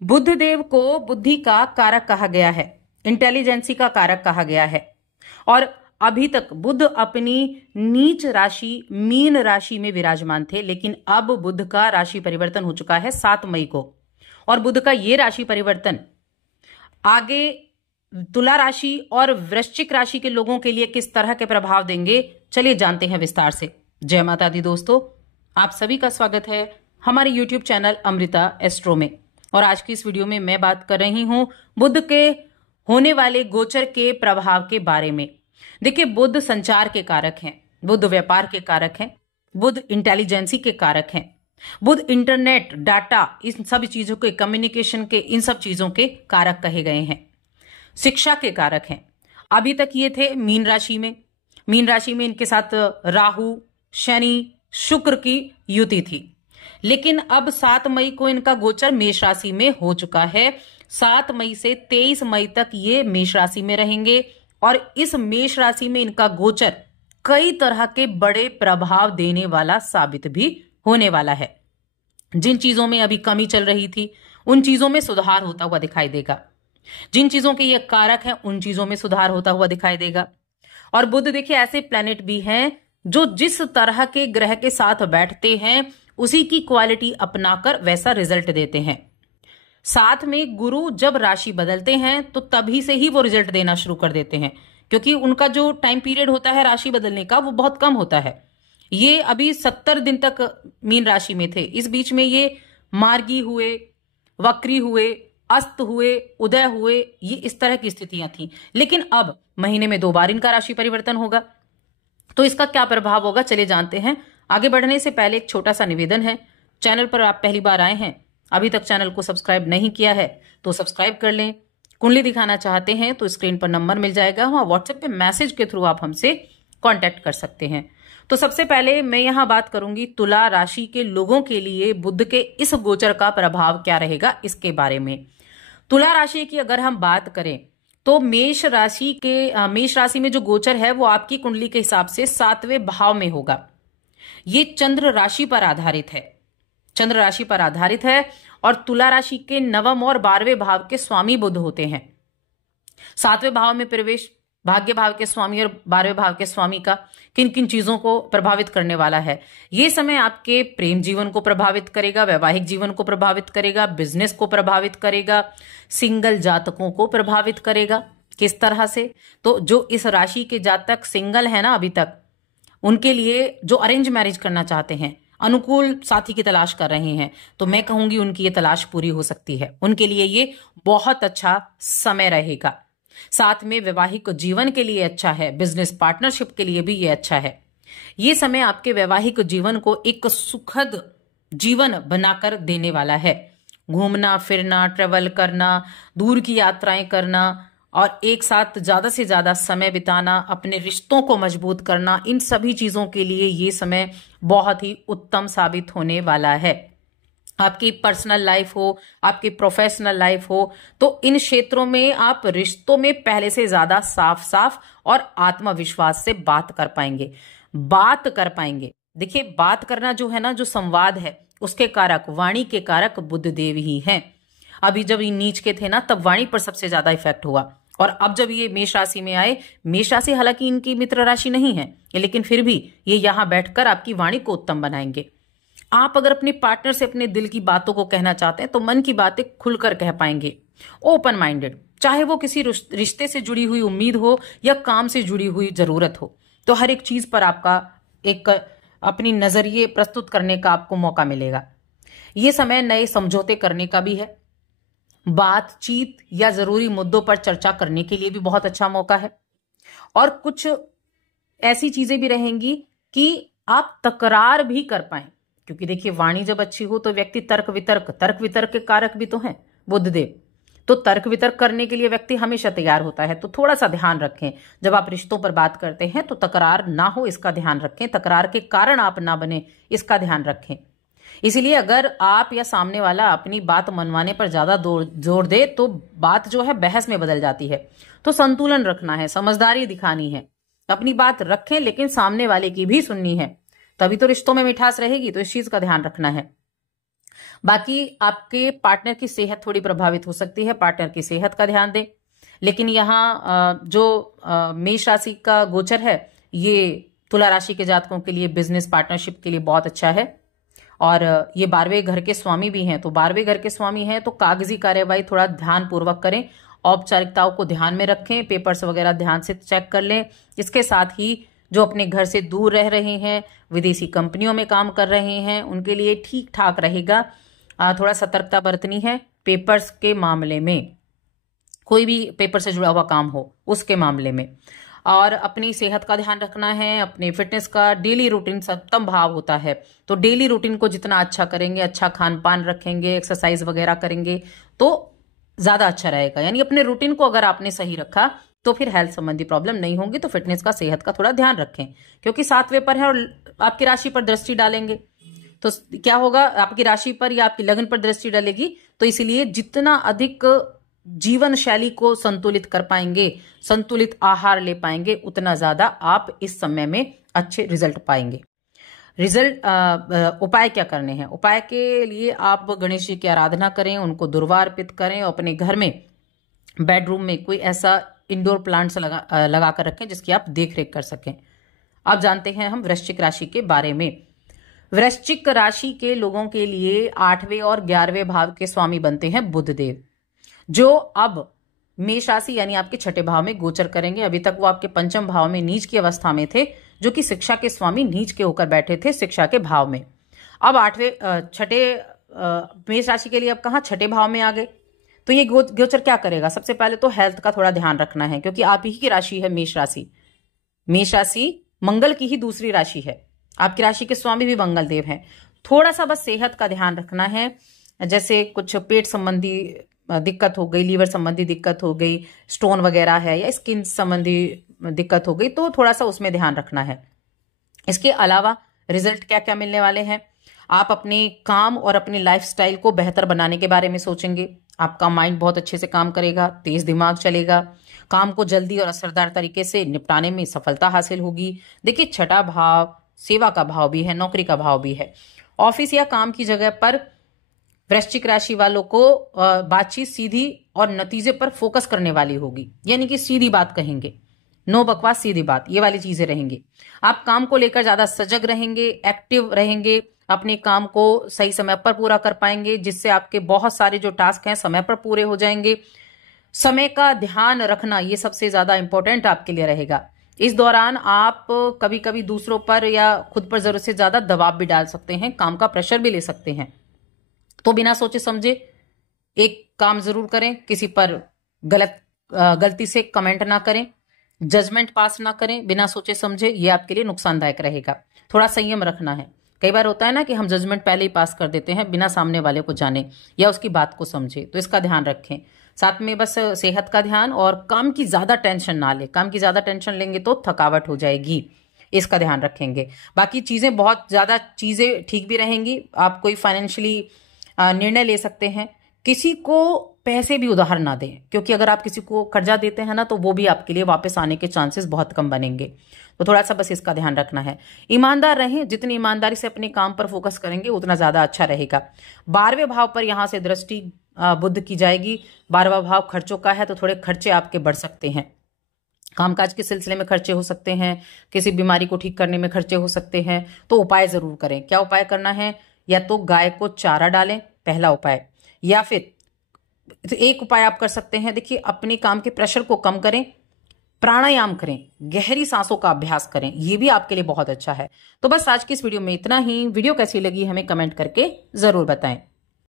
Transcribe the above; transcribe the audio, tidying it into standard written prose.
बुध देव को बुद्धि का कारक कहा गया है, इंटेलिजेंसी का कारक कहा गया है। और अभी तक बुध अपनी नीच राशि मीन राशि में विराजमान थे, लेकिन अब बुध का राशि परिवर्तन हो चुका है 7 मई को। और बुध का ये राशि परिवर्तन आगे तुला राशि और वृश्चिक राशि के लोगों के लिए किस तरह के प्रभाव देंगे, चलिए जानते हैं विस्तार से। जय माता दी दोस्तों, आप सभी का स्वागत है हमारे YouTube चैनल अमृता एस्ट्रो में। और आज की इस वीडियो में मैं बात कर रही हूं बुध के होने वाले गोचर के प्रभाव के बारे में। देखिए, बुध संचार के कारक हैं, बुध व्यापार के कारक हैं, बुध इंटेलिजेंसी के कारक हैं, बुध इंटरनेट डाटा इन सब चीजों के कम्युनिकेशन के इन सब चीजों के कारक कहे गए हैं, शिक्षा के कारक हैं। अभी तक ये थे मीन राशि में। मीन राशि में इनके साथ राहु शनि शुक्र की युति थी, लेकिन अब 7 मई को इनका गोचर मेष राशि में हो चुका है। 7 मई से 23 मई तक ये मेष राशि में रहेंगे और इस मेष राशि में इनका गोचर कई तरह के बड़े प्रभाव देने वाला साबित भी होने वाला है। जिन चीजों में अभी कमी चल रही थी उन चीजों में सुधार होता हुआ दिखाई देगा, जिन चीजों के ये कारक हैं उन चीजों में सुधार होता हुआ दिखाई देगा। और बुध देखिए ऐसे प्लैनेट भी हैं जो जिस तरह के ग्रह के साथ बैठते हैं उसी की क्वालिटी अपनाकर वैसा रिजल्ट देते हैं। साथ में गुरु जब राशि बदलते हैं तो तभी से ही वो रिजल्ट देना शुरू कर देते हैं, क्योंकि उनका जो टाइम पीरियड होता है राशि बदलने का वो बहुत कम होता है। ये अभी 70 दिन तक मीन राशि में थे, इस बीच में ये मार्गी हुए, वक्री हुए, अस्त हुए, उदय हुए, ये इस तरह की स्थितियां थी। लेकिन अब महीने में 2 बार इनका राशि परिवर्तन होगा, तो इसका क्या प्रभाव होगा चलिए जानते हैं। आगे बढ़ने से पहले एक छोटा सा निवेदन है, चैनल पर आप पहली बार आए हैं, अभी तक चैनल को सब्सक्राइब नहीं किया है तो सब्सक्राइब कर लें। कुंडली दिखाना चाहते हैं तो स्क्रीन पर नंबर मिल जाएगा, वहां व्हाट्सएप पे मैसेज के थ्रू आप हमसे कांटेक्ट कर सकते हैं। तो सबसे पहले मैं यहां बात करूंगी तुला राशि के लोगों के लिए बुध के इस गोचर का प्रभाव क्या रहेगा इसके बारे में। तुला राशि की अगर हम बात करें तो मेष राशि में जो गोचर है वो आपकी कुंडली के हिसाब से 7वें भाव में होगा। ये चंद्र राशि पर आधारित है, चंद्र राशि पर आधारित है। और तुला राशि के 9वें और 12वें भाव के स्वामी बुध होते हैं। 7वें भाव में प्रवेश भाग्य भाव के स्वामी और 12वें भाव के स्वामी का किन किन चीजों को प्रभावित करने वाला है। ये समय आपके प्रेम जीवन को प्रभावित करेगा, वैवाहिक जीवन को प्रभावित करेगा, बिजनेस को प्रभावित करेगा, सिंगल जातकों को प्रभावित करेगा। किस तरह से? तो जो इस राशि के जातक सिंगल है ना अभी तक, उनके लिए जो अरेंज मैरिज करना चाहते हैं, अनुकूल साथी की तलाश कर रहे हैं, तो मैं कहूंगी उनकी ये तलाश पूरी हो सकती है। उनके लिए ये बहुत अच्छा समय रहेगा। साथ में वैवाहिक जीवन के लिए अच्छा है, बिजनेस पार्टनरशिप के लिए भी ये अच्छा है। ये समय आपके वैवाहिक जीवन को एक सुखद जीवन बनाकर देने वाला है। घूमना फिरना, ट्रेवल करना, दूर की यात्राएं करना और एक साथ ज्यादा से ज्यादा समय बिताना, अपने रिश्तों को मजबूत करना, इन सभी चीजों के लिए ये समय बहुत ही उत्तम साबित होने वाला है। आपकी पर्सनल लाइफ हो, आपकी प्रोफेशनल लाइफ हो, तो इन क्षेत्रों में आप रिश्तों में पहले से ज्यादा साफ साफ और आत्मविश्वास से बात कर पाएंगे। देखिए, बात करना जो है ना, जो संवाद है उसके कारक, वाणी के कारक बुध देव ही हैं। अभी जब ये नीच के थे ना तब वाणी पर सबसे ज्यादा इफेक्ट हुआ, और अब जब ये मेष राशि में आए, मेष राशि हालांकि इनकी मित्र राशि नहीं है, लेकिन फिर भी ये यहां बैठकर आपकी वाणी को उत्तम बनाएंगे। आप अगर अपने पार्टनर से अपने दिल की बातों को कहना चाहते हैं तो मन की बातें खुलकर कह पाएंगे, ओपन माइंडेड। चाहे वो किसी रिश्ते से जुड़ी हुई उम्मीद हो या काम से जुड़ी हुई जरूरत हो, तो हर एक चीज पर आपका एक अपनी नजरिए प्रस्तुत करने का आपको मौका मिलेगा। ये समय नए समझौते करने का भी है, बातचीत या जरूरी मुद्दों पर चर्चा करने के लिए भी बहुत अच्छा मौका है। और कुछ ऐसी चीजें भी रहेंगी कि आप तकरार भी कर पाए, क्योंकि देखिए वाणी जब अच्छी हो तो व्यक्ति तर्क वितर्क के कारक भी तो हैं बुधदेव, तो तर्क वितर्क करने के लिए व्यक्ति हमेशा तैयार होता है। तो थोड़ा सा ध्यान रखें, जब आप रिश्तों पर बात करते हैं तो तकरार ना हो इसका ध्यान रखें, तकरार के कारण आप ना बने इसका ध्यान रखें। इसीलिए अगर आप या सामने वाला अपनी बात मनवाने पर ज्यादा जोर दे तो बात जो है बहस में बदल जाती है। तो संतुलन रखना है, समझदारी दिखानी है, अपनी बात रखें लेकिन सामने वाले की भी सुननी है, तभी तो रिश्तों में मिठास रहेगी। तो इस चीज का ध्यान रखना है। बाकी आपके पार्टनर की सेहत थोड़ी प्रभावित हो सकती है, पार्टनर की सेहत का ध्यान दें। लेकिन यहाँ जो मेष राशि का गोचर है ये तुला राशि के जातकों के लिए बिजनेस पार्टनरशिप के लिए बहुत अच्छा है। और ये 12वें घर के स्वामी भी हैं, तो 12वें घर के स्वामी हैं तो कागजी कार्यवाही थोड़ा ध्यान पूर्वक करें, औपचारिकताओं को ध्यान में रखें, पेपर्स वगैरह ध्यान से चेक कर लें। इसके साथ ही जो अपने घर से दूर रह रहे हैं, विदेशी कंपनियों में काम कर रहे हैं, उनके लिए ठीक ठाक रहेगा। थोड़ा सतर्कता बरतनी है पेपर्स के मामले में, कोई भी पेपर से जुड़ा हुआ काम हो उसके मामले में। और अपनी सेहत का ध्यान रखना है, अपने फिटनेस का। डेली रूटीन सप्तम भाव होता है, तो डेली रूटीन को जितना अच्छा करेंगे, अच्छा खान पान रखेंगे, एक्सरसाइज वगैरह करेंगे तो ज्यादा अच्छा रहेगा। यानी अपने रूटीन को अगर आपने सही रखा तो फिर हेल्थ संबंधी प्रॉब्लम नहीं होगी। तो फिटनेस का, सेहत का थोड़ा ध्यान रखें, क्योंकि 7वें पर है और आपकी राशि पर दृष्टि डालेंगे तो क्या होगा, आपकी राशि पर या आपकी लग्न पर दृष्टि डालेगी। तो इसलिए जितना अधिक जीवन शैली को संतुलित कर पाएंगे, संतुलित आहार ले पाएंगे, उतना ज्यादा आप इस समय में अच्छे रिजल्ट पाएंगे। उपाय क्या करने हैं? उपाय के लिए आप गणेश जी की आराधना करें, उनको दुर्वा अर्पित करें, और अपने घर में बेडरूम में कोई ऐसा इंडोर प्लांट्स लगा कर रखें जिसकी आप देख रेख कर सकें। अब जानते हैं हम वृश्चिक राशि के बारे में। वृश्चिक राशि के लोगों के लिए 8वें और 11वें भाव के स्वामी बनते हैं बुध देव, जो अब मेष राशि यानी आपके 6ठे भाव में गोचर करेंगे। अभी तक वो आपके 5म भाव में नीच की अवस्था में थे, जो कि शिक्षा के स्वामी नीच के होकर बैठे थे शिक्षा के भाव में। अब 6ठे मेष राशि के लिए अब कहाँ 6ठे भाव में आ गए। तो ये गोचर क्या करेगा? सबसे पहले तो हेल्थ का थोड़ा ध्यान रखना है, क्योंकि आप ही की राशि है मेष राशि। मेष राशि मंगल की ही दूसरी राशि है, आपकी राशि के स्वामी भी मंगल देव हैं। थोड़ा सा बस सेहत का ध्यान रखना है, जैसे कुछ पेट संबंधी दिक्कत हो गई, लीवर संबंधी दिक्कत हो गई, स्टोन वगैरह है, या स्किन संबंधी दिक्कत हो गई, तो थोड़ा सा उसमें ध्यान रखना है। इसके अलावा रिजल्ट क्या क्या मिलने वाले हैं? आप अपने काम और अपनी लाइफस्टाइल को बेहतर बनाने के बारे में सोचेंगे। आपका माइंड बहुत अच्छे से काम करेगा, तेज दिमाग चलेगा, काम को जल्दी और असरदार तरीके से निपटाने में सफलता हासिल होगी। देखिए 6ठा भाव सेवा का भाव भी है, नौकरी का भाव भी है। ऑफिस या काम की जगह पर वृश्चिक राशि वालों को बातचीत सीधी और नतीजे पर फोकस करने वाली होगी, यानी कि सीधी बात कहेंगे, नो बकवास, सीधी बात, ये वाली चीजें रहेंगी। आप काम को लेकर ज्यादा सजग रहेंगे, एक्टिव रहेंगे, अपने काम को सही समय पर पूरा कर पाएंगे, जिससे आपके बहुत सारे जो टास्क हैं समय पर पूरे हो जाएंगे। समय का ध्यान रखना ये सबसे ज्यादा इंपॉर्टेंट आपके लिए रहेगा। इस दौरान आप कभी कभी दूसरों पर या खुद पर जरूरत से ज्यादा दबाव भी डाल सकते हैं, काम का प्रेशर भी ले सकते हैं। तो बिना सोचे समझे एक काम जरूर करें, किसी पर गलती से कमेंट ना करें, जजमेंट पास ना करें बिना सोचे समझे, ये आपके लिए नुकसानदायक रहेगा। थोड़ा संयम रखना है। कई बार होता है ना कि हम जजमेंट पहले ही पास कर देते हैं बिना सामने वाले को जाने या उसकी बात को समझे, तो इसका ध्यान रखें। साथ में बस सेहत का ध्यान, और काम की ज्यादा टेंशन ना ले। काम की ज्यादा टेंशन लेंगे तो थकावट हो जाएगी, इसका ध्यान रखेंगे। बाकी चीजें बहुत ज्यादा चीजें ठीक भी रहेंगी। आप कोई फाइनेंशियली निर्णय ले सकते हैं। किसी को पैसे भी उधार ना दें, क्योंकि अगर आप किसी को कर्जा देते हैं ना, तो वो भी आपके लिए वापस आने के चांसेस बहुत कम बनेंगे। तो थोड़ा सा बस इसका ध्यान रखना है। ईमानदार रहें, जितनी ईमानदारी से अपने काम पर फोकस करेंगे उतना ज्यादा अच्छा रहेगा। 12वें भाव पर यहां से दृष्टि बुध की जाएगी। 12वां भाव खर्चों का है, तो थोड़े खर्चे आपके बढ़ सकते हैं। कामकाज के सिलसिले में खर्चे हो सकते हैं, किसी बीमारी को ठीक करने में खर्चे हो सकते हैं। तो उपाय जरूर करें। क्या उपाय करना है? या तो गाय को चारा डालें, पहला उपाय, या फिर एक उपाय आप कर सकते हैं। देखिए अपने काम के प्रेशर को कम करें, प्राणायाम करें, गहरी सांसों का अभ्यास करें, ये भी आपके लिए बहुत अच्छा है। तो बस आज की इस वीडियो में इतना ही। वीडियो कैसी लगी हमें कमेंट करके जरूर बताएं।